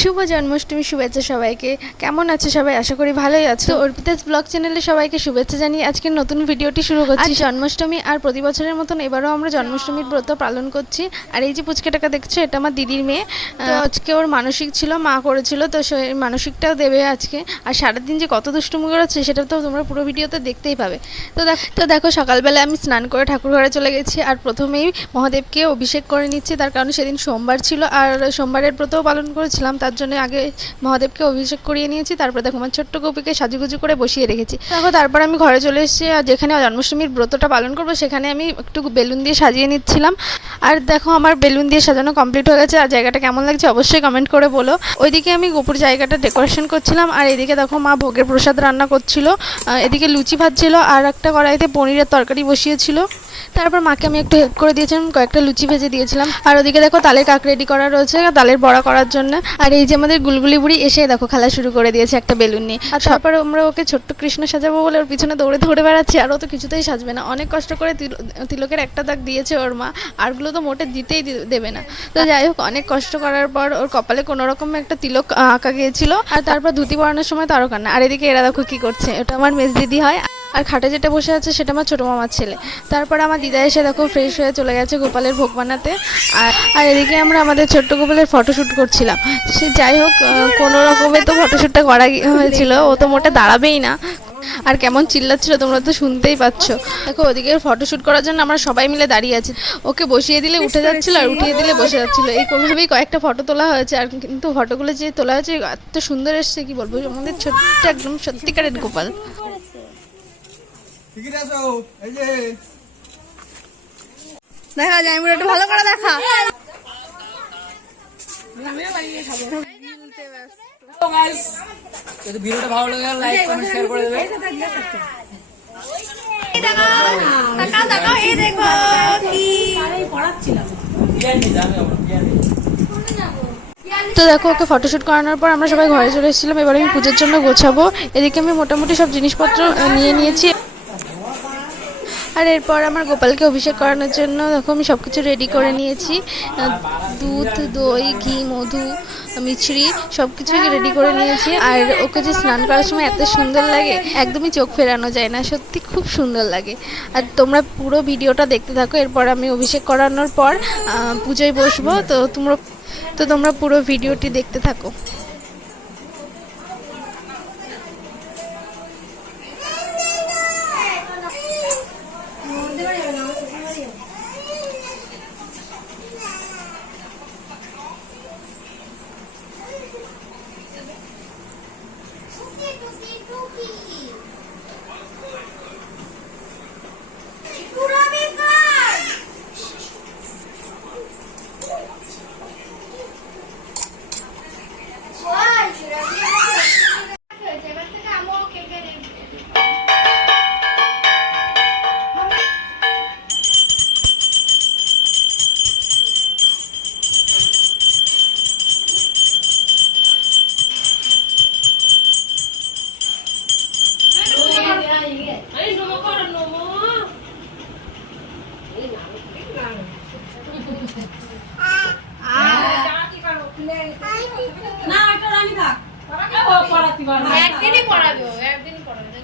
শুভ জন্মাষ্টমী শুভেচ্ছা সবাইকে। কেমন আছে সবাই? আশা করি ভালোই আছো। তো অর্পিতাস ব্লগ চ্যানেলে সবাইকে শুভেচ্ছা জানিয়ে আজকের নতুন ভিডিওটি শুরু করছি। জন্মাষ্টমী আর প্রতি বছরের মতন এবারও আমরা জন্মাষ্টমীর ব্রত পালন করছি। আর এই যে পুচকেটাকে দেখছো, এটা আমার দিদির মেয়ে। তো আজকে ওর মানসিক ছিল, মা করেছিল, তো সেই মানসিকটাও দেবে আজকে। আর সারাদিন যে কত দুষ্টুমি করেছে সেটা তো তোমরা পুরো ভিডিওতে দেখতেই পাবে। তো দেখো সকালবেলা আমি স্নান করে ঠাকুর ঘরে চলে গেছি। আর প্রথমেই মহাদেবকে অভিষেক করে নিচ্ছি, তার কারণ সেদিন সোমবার ছিল আর সোমবারের ব্রতও পালন করেছিলাম, তার জন্য আগে মহাদেবকে অভিষেক করিয়ে নিয়েছি। তারপর দেখো আমার ছোট্ট গোপীকে সাজুগুজু করে বসিয়ে রেখেছি। দেখো তারপর আমি ঘরে চলে এসেছি, আর যেখানে জন্মাষ্টমীর ব্রতটা পালন করবো সেখানে আমি একটু বেলুন দিয়ে সাজিয়ে নিচ্ছিলাম। আর দেখো আমার বেলুন দিয়ে সাজানো কমপ্লিট হয়ে গেছে। আর জায়গাটা কেমন লাগছে অবশ্যই কমেন্ট করে বলো। ওইদিকে আমি গোপুর জায়গাটা ডেকোরেশন করছিলাম, আর এদিকে দেখো মা ভোগের প্রসাদ রান্না করছিল। এদিকে লুচি ভাজছিল, আর একটা কড়াইতে পনিরের তরকারি বসিয়েছিল। তারপর মাকে আমি একটু হেল্প করে দিয়েছিলাম, কয়েকটা লুচি ভেজে দিয়েছিলাম। আর ওদিকে দেখো তালের কাক রেডি করা রয়েছে তালের বড়া করার জন্য। আর এই যে আমাদের গুলগুলি বুড়ি এসে দেখো খেলা শুরু করে দিয়েছে একটা বেলুন নিয়ে। আর তারপরে আমরা ওকে ছোট্ট কৃষ্ণ সাজাবো বলে ওর পিছনে দৌড়ে দৌড়ে বেড়াচ্ছি, আর ও তো কিছুতেই সাজবে না। অনেক কষ্ট করে তিলকের একটা দাগ দিয়েছে ওর মা, আরগুলো তো মোটে দিতেই দেবে না। তো যাই হোক, অনেক কষ্ট করার পর ওর কপালে কোনো রকম একটা তিলক আঁকা গিয়েছিল। আর তারপর ধুতি পরানোর সময় তারও কান্না। আর এদিকে এরা দেখো কি করছে, ওটা আমার মেজ দিদি হয়। আর খাটে যেটা বসে আছে সেটা আমার ছোটো মামার ছেলে। তারপরে আমার দিদা এসে দেখো ফ্রেশ হয়ে চলে গেছে গোপালের ভোগ বানাতে। আর এদিকে আমরা আমাদের ছোট্ট গোপালের ফটোশ্যুট করছিলাম। সে যাই হোক, কোনো রকমে তো ফটোশ্যুটটা করা হয়েছিল, ও তো মোটে দাঁড়াবেই না। আর কেমন চিল্লাচ্ছিল তোমরা তো শুনতেই পাচ্ছ। দেখো ওদিকে ফটোশ্যুট করার জন্য আমরা সবাই মিলে দাঁড়িয়ে আছি। ওকে বসিয়ে দিলে উঠে যাচ্ছিল, আর উঠিয়ে দিলে বসে যাচ্ছিল। এইভাবেই কয়েকটা ফটো তোলা হয়েছে। আর কিন্তু ফটোগুলো যে তোলা হয়েছে এত সুন্দর এসছে কি বলবো, আমাদের ছোট্ট একদম সত্যিকারের গোপাল। দেখা যায় একটু ভালো করে দেখা। ভিডিওটা ভালো লাগে লাইক কমেন্ট শেয়ার করে দেবে। তো দেখো ওকে ফটোশ্যুট করানোর পর আমরা সবাই ঘরে চলে এসেছিলাম। এবার আমি পুজোর জন্য গোছাবো। এদিকে আমি মোটামুটি সব জিনিসপত্র নিয়ে নিয়েছি। আর এরপর আমার গোপালকে অভিষেক করানোর জন্য দেখো আমি সব কিছু রেডি করে নিয়েছি। দুধ, দই, ঘি, মধু, মিছরি সব কিছুই রেডি করে নিয়েছি। আর ওকে যে স্নান করার সময় এত সুন্দর লাগে, একদমই চোখ ফেরানো যায় না, সত্যি খুব সুন্দর লাগে। আর তোমরা পুরো ভিডিওটা দেখতে থাকো। এরপর আমি অভিষেক করানোর পর পুজোয় বসবো। তো তোমরা পুরো ভিডিওটি দেখতে থাকো। একদিনই পড়াবে, একদিনই পড়াবে।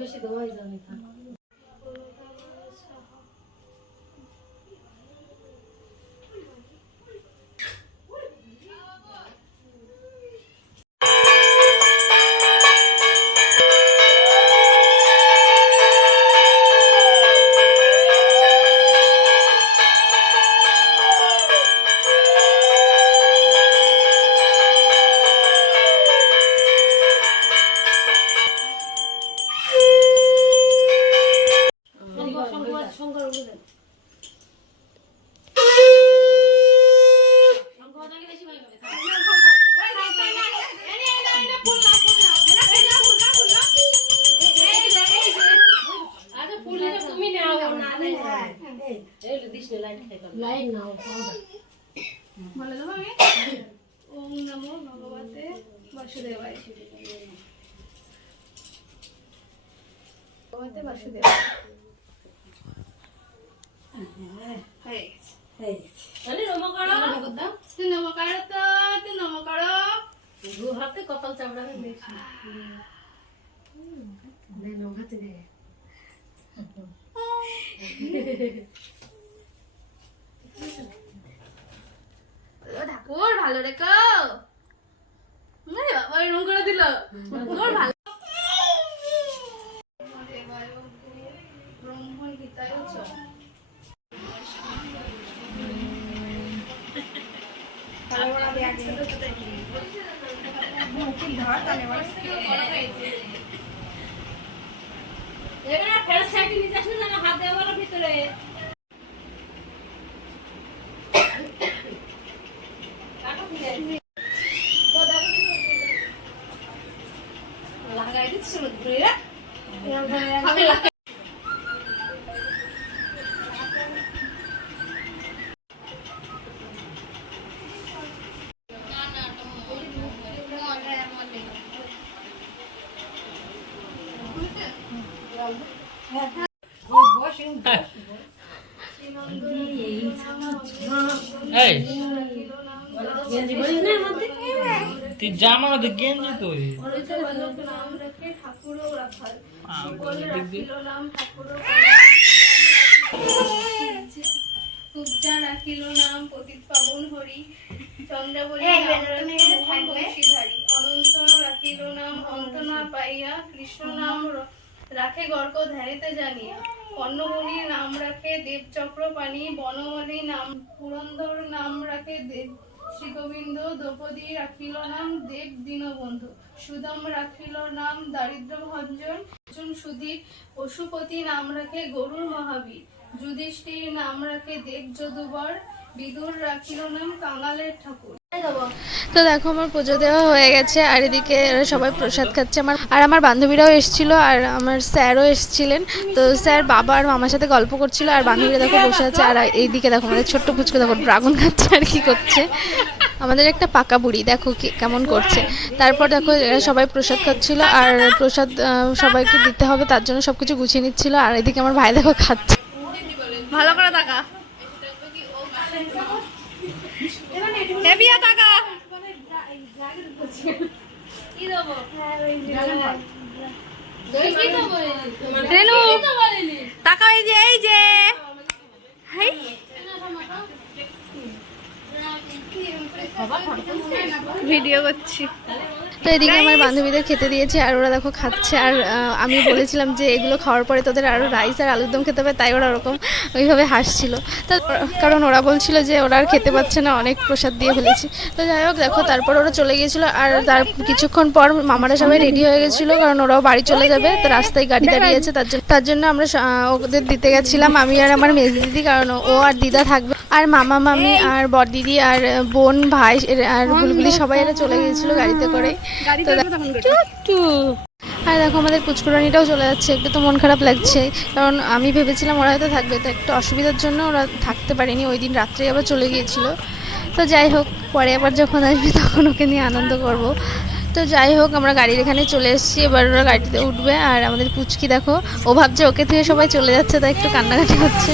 বেশি দোয়াই যাবে। বলে দেবো আমি ওম নমো ভগবতে বাসুদেবায়। ভগবতে বাসুদেবায় হয়ে গেছে। তুই নমো করো তো, তুই নমো করো। দু হাতে কপাল চাপড়াবে বেশি। দে নৌকাতে দে। ঠাকুর ভালো রেখো। বাবা এরকম করে দিল। ঠাকুর ভালো। ব্রহ্ম গীতায় চ। এবারে ফের সাইডে নিয়ে যাস না, হাত দেওয়ার ভিতরে। লাগাই দিচ্ছি ঘুরে এই তুই জামা তো গেঞ্জি তো পূজা রাখিল নাম পতিত পাবন হরি চন্দ্রাবলী বংশীধারী অনন্ত রাখিল নাম অন্ত না পাইয়া কৃষ্ণ নাম রাখে গর্ক ধ্যানিতে জানিয়া কর্ণমণির নাম রাখে দেবচক্র পানি বনমালী নাম পুরন্দর নাম রাখে দেব শ্রী গোবিন্দ দ্রৌপদী রাখিল নাম দেব দীনবন্ধু সুদম রাখিল নাম দারিদ্র ভঞ্জন অর্জুন সুধীর পশুপতি নাম রাখে গরুর মহাবীর যুধিষ্ঠির নাম রাখে দেব যদুবর বিদুর রাখিল নাম কাঙালের ঠাকুর। তো দেখো আমার পুজো দেওয়া হয়ে গেছে আর এদিকে এরা সবাই প্রসাদ খাচ্ছে আমার বান্ধবীরাও এসেছিল আর আমার স্যারও এসেছিলেন। তো স্যার বাবা আর মামার সাথে গল্প করছিল আর বান্ধবীরা দেখো বসে আছে আর এইদিকে দেখো আমাদের ছোট্ট পুচকু দেখো ড্রাগন খাচ্ছে আর কি করছে আমাদের একটা পাকা বুড়ি দেখো কেমন করছে। তারপর দেখো এরা সবাই প্রসাদ খাচ্ছিল আর প্রসাদ সবাইকে দিতে হবে তার জন্য সবকিছু গুছিয়ে নিচ্ছিল আর এদিকে আমার ভাই দেখো খাচ্ছে। ভালো করে টাকা টাকা রেনু টাকা এই যে ভিডিও করছি। তো এদিকে আমার বান্ধবীদের খেতে দিয়েছে আর ওরা দেখো খাচ্ছে আর আমি বলেছিলাম যে এগুলো খাওয়ার পরে তোদের আরও রাইস আর আলুর দম খেতে হবে তাই ওরা ওরকম ওইভাবে হাসছিল। তো কারণ ওরা বলছিল যে ওরা আর খেতে পাচ্ছে না অনেক প্রসাদ দিয়ে ফেলেছি। তো যাই হোক দেখো তারপর ওরা চলে গিয়েছিলো আর তার কিছুক্ষণ পর মামারা সবাই রেডি হয়ে গেছিলো কারণ ওরাও বাড়ি চলে যাবে। তো রাস্তায় গাড়ি দাঁড়িয়ে আছে তার জন্য আমরা ওদের দিতে গেছিলাম আমি আর আমার মেজ দিদি কারণ ও আর দিদা থাকবে আর মামা মামি আর বড় দিদি আর বোন ভাই আর বুলবুলি সবাই এরা চলে গিয়েছিলো গাড়িতে করে। আর দেখো আমাদের পুচকুরানিটাও চলে যাচ্ছে একটু তো মন খারাপ লাগছে কারণ আমি ভেবেছিলাম ওরা হয়তো থাকবে তো একটু অসুবিধার জন্য ওরা থাকতে পারেনি ওই দিন রাত্রে আবার চলে গিয়েছিল। তো যাই হোক পরে আবার যখন আসবে তখন ওকে নিয়ে আনন্দ করব। তো যাই হোক আমরা গাড়ির এখানে চলে এসেছি এবার ওরা গাড়িতে উঠবে আর আমাদের পুচকি দেখো ও ভাবছে ওকে থেকে সবাই চলে যাচ্ছে তাই একটু কান্নাকাটি হচ্ছে।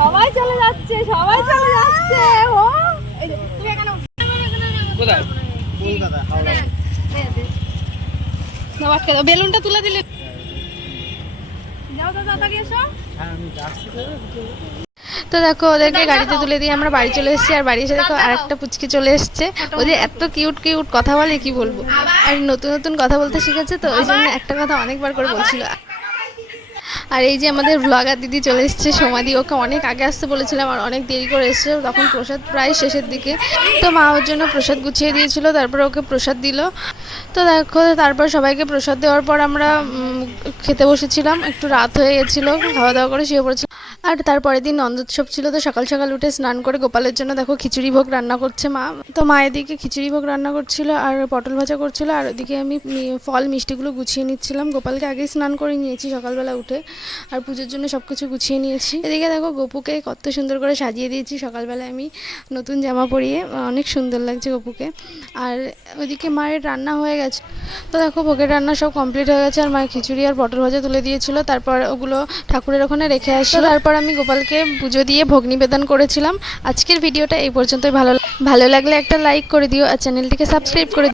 সবাই চলে যাচ্ছে ও কোথায় বেলুনটা তুলে দিলে যাও তাড়াতাড়ি এসো। তো দেখো ওদেরকে গাড়িতে তুলে দিয়ে আমরা বাড়ি চলে এসেছি আর বাড়ি এসে দেখো আরেকটা পুচকি চলে এসছে ওদের এত কিউট কথা বলে কি বলবো আর নতুন কথা বলতে শিখেছে তো ওই জন্য একটা কথা অনেকবার করে বলছিল। আর এই যে আমাদের ব্লগার দিদি চলে এসছে সমাধি ওকে অনেক আগে আসতে বলেছিলাম আর অনেক দেরি করে এসছে তখন প্রসাদ প্রায় শেষের দিকে। তো মা ওর জন্য প্রসাদ গুছিয়ে দিয়েছিল তারপর ওকে প্রসাদ দিল। তো দেখো তারপর সবাইকে প্রসাদ দেওয়ার পর আমরা খেতে বসেছিলাম একটু রাত হয়ে গেছিলো খাওয়া দাওয়া করে শুয়ে পড়েছিলাম। আর তারপরের দিন নন্দোৎসব ছিল, তো সকাল সকাল উঠে স্নান করে গোপালের জন্য দেখো খিচুড়ি ভোগ রান্না করছে মা। তো মা এদিকে খিচুড়ি ভোগ রান্না করছিল আর পটল ভাজা করছিল, আর ওদিকে আমি ফল মিষ্টিগুলো গুছিয়ে নিচ্ছিলাম। গোপালকে আগেই স্নান করে নিয়েছি সকালবেলা উঠে, আর পুজোর জন্য সব কিছু গুছিয়ে নিয়েছি। এদিকে দেখো গোপুকে কত সুন্দর করে সাজিয়ে দিয়েছি সকালবেলায় আমি নতুন জামা পরিয়ে, অনেক সুন্দর লাগছে গোপুকে। আর ওইদিকে মায়ের রান্না হয়ে গেছে, তো দেখো ভোগের রান্না সব কমপ্লিট হয়ে গেছে, আর মায়ের খিচুড়ি আর পটল ভাজা তুলে দিয়েছিল। তারপর ওগুলো ঠাকুরের ওখানে রেখে আসলো, তারপর আমি গোপালকে পুজো দিয়ে ভোগ নিবেদন করেছিলাম। আজকের ভিডিওটা এই পর্যন্তই। ভালো লাগলে একটা লাইক করে দিও আর চ্যানেলটিকে সাবস্ক্রাইব করে দিও।